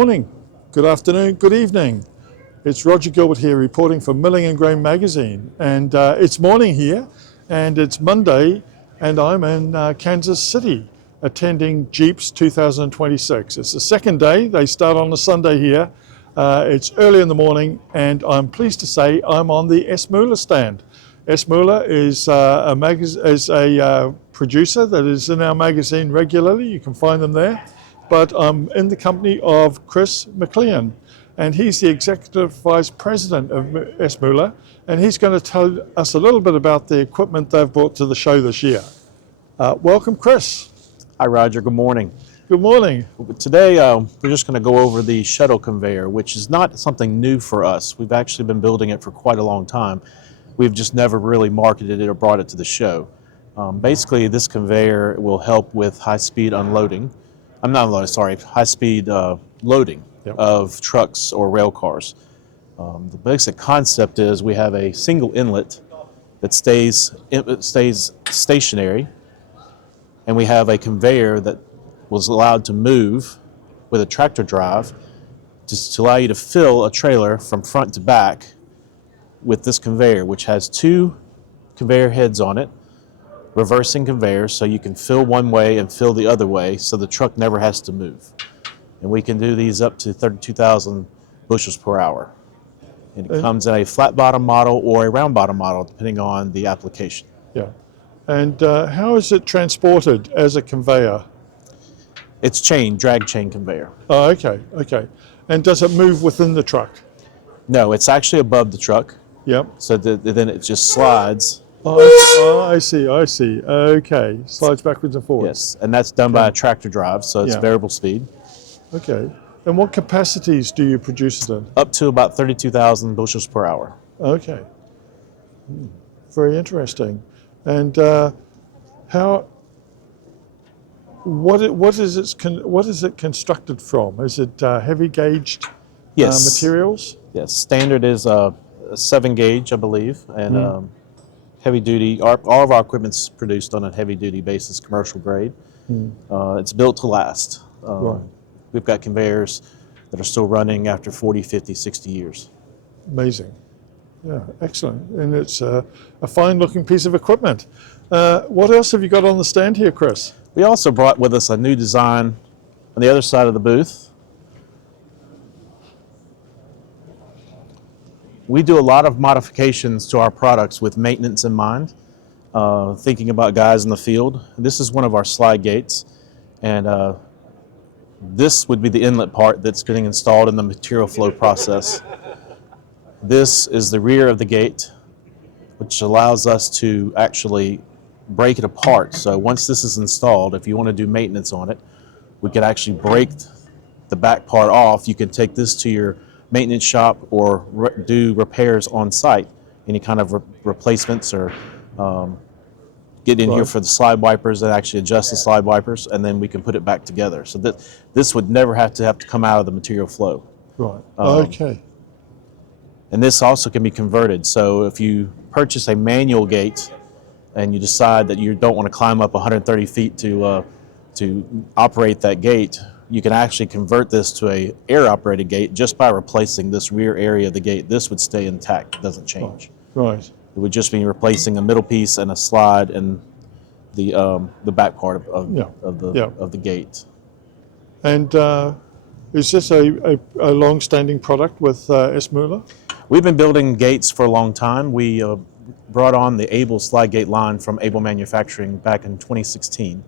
morning, good afternoon, good evening. It's Roger Gilbert here reporting for Milling and Grain magazine, and it's morning here and it's Monday and I'm in Kansas City attending GEAPS 2026. It's the second day. They start on a Sunday here. It's early in the morning and I'm pleased to say I'm on the Essmueller stand. Essmueller is a producer that is in our magazine regularly. You can find them there. But I'm in the company of Chris McLean, and he's the Executive Vice President of Essmueller, and he's going to tell us a little bit about the equipment they've brought to the show this year. Welcome, Chris. Hi, Roger. Good morning. Good morning. Today, we're just going to go over the shuttle conveyor, which is not something new for us. We've actually been building it for quite a long time. We've just never really marketed it or brought it to the show. Basically, this conveyor will help with high-speed unloading. High-speed loading of trucks or rail cars. The basic concept is we have a single inlet that stays stationary, and we have a conveyor that was allowed to move with a tractor drive just to allow you to fill a trailer from front to back with this conveyor, which has two conveyor heads on it, reversing conveyors, so you can fill one way and fill the other way so the truck never has to move. And we can do these up to 32,000 bushels per hour. And it comes in a flat bottom model or a round bottom model depending on the application. Yeah. And how is it transported as a conveyor? It's drag chain conveyor. Oh, okay. And does it move within the truck? No, it's actually above the truck. Yep. So then it just slides. Oh, I see. Okay. Slides backwards and forwards. Yes, and that's done by a tractor drive, so it's variable speed. Okay. And what capacities do you produce it in? Up to about 32,000 bushels per hour. Okay. Very interesting. And what is it constructed from? Is it heavy gauged materials? Yes. Standard is a 7 gauge, I believe, and heavy duty. All of our equipment's produced on a heavy duty basis, commercial grade. It's built to last. Right. We've got conveyors that are still running after 40, 50, 60 years. Amazing. Yeah, excellent. And it's a fine looking piece of equipment. What else have you got on the stand here, Chris? We also brought with us a new design on the other side of the booth. We do a lot of modifications to our products with maintenance in mind, thinking about guys in the field. This is one of our slide gates, and this would be the inlet part that's getting installed in the material flow process. This is the rear of the gate, which allows us to actually break it apart. So once this is installed, if you want to do maintenance on it, we could actually break the back part off. You can take this to your maintenance shop or do repairs on site, any kind of replacements or get in here for the slide wipers and actually adjust the slide wipers, and then we can put it back together. So that this would never have to come out of the material flow. Right. Okay. And this also can be converted. So if you purchase a manual gate and you decide that you don't want to climb up 130 feet to operate that gate, you can actually convert this to a air-operated gate just by replacing this rear area of the gate. This would stay intact; it doesn't change. Right. It would just be replacing a middle piece and a slide and the back part of the gate. And is this a long-standing product with Essmueller? We've been building gates for a long time. We brought on the Able slide gate line from Able Manufacturing back in 2016.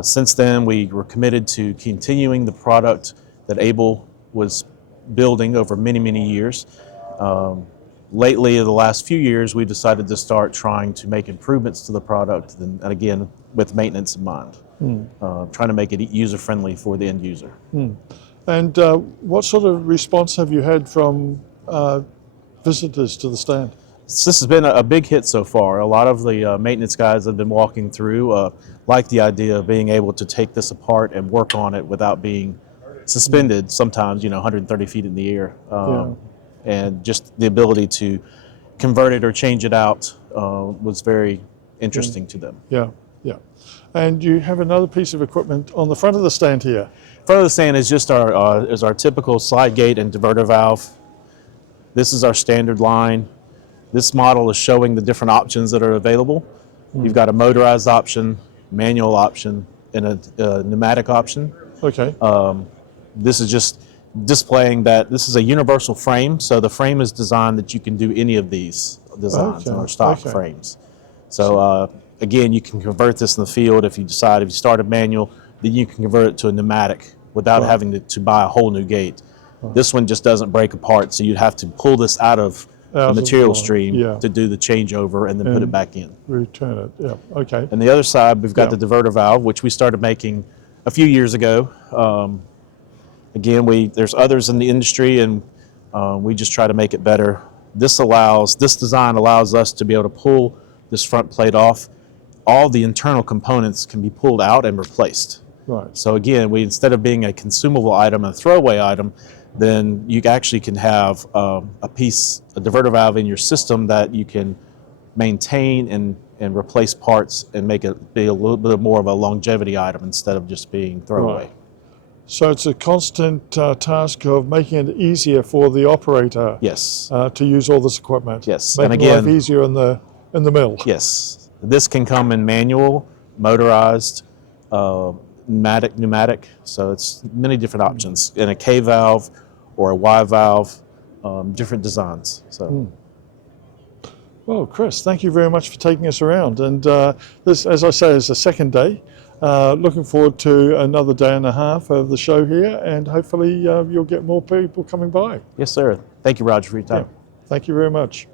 Since then, we were committed to continuing the product that Able was building over many, many years. Lately, in the last few years, we decided to start trying to make improvements to the product, and again, with maintenance in mind, trying to make it user-friendly for the end user. And what sort of response have you had from visitors to the stand? This has been a big hit so far. A lot of the maintenance guys have been walking through like the idea of being able to take this apart and work on it without being suspended, sometimes 130 feet in the air. And just the ability to convert it or change it out was very interesting to them. Yeah. Yeah. And you have another piece of equipment on the front of the stand here. Front of the stand is just our typical slide gate and diverter valve. This is our standard line. This model is showing the different options that are available. You've got a motorized option, manual option, and a pneumatic option. Okay. This is just displaying that this is a universal frame, so the frame is designed that you can do any of these designs on our stock frames. So again, you can convert this in the field if you start a manual, then you can convert it to a pneumatic without having to buy a whole new gate. This one just doesn't break apart, so you'd have to pull this out of the material stream to do the changeover and then put it back in. Return it, yeah, okay. And the other side, we've got the diverter valve, which we started making a few years ago. Again, there's others in the industry, and we just try to make it better. This design allows us to be able to pull this front plate off. All the internal components can be pulled out and replaced. Right. So again, instead of being a consumable item, a throwaway item, then you actually can have a diverter valve in your system that you can maintain and replace parts and make it be a little bit more of a longevity item instead of just being throwaway. Right. So it's a constant task of making it easier for the operator to use all this equipment. Yes. Making life easier in the mill. Yes. This can come in manual, motorized, pneumatic, so it's many different options. In a K valve or a Y valve, different designs. So. Well, Chris, thank you very much for taking us around. And this, as I say, is the second day. Looking forward to another day and a half of the show here, and hopefully you'll get more people coming by. Yes, sir. Thank you, Roger, for your time. Yeah. Thank you very much.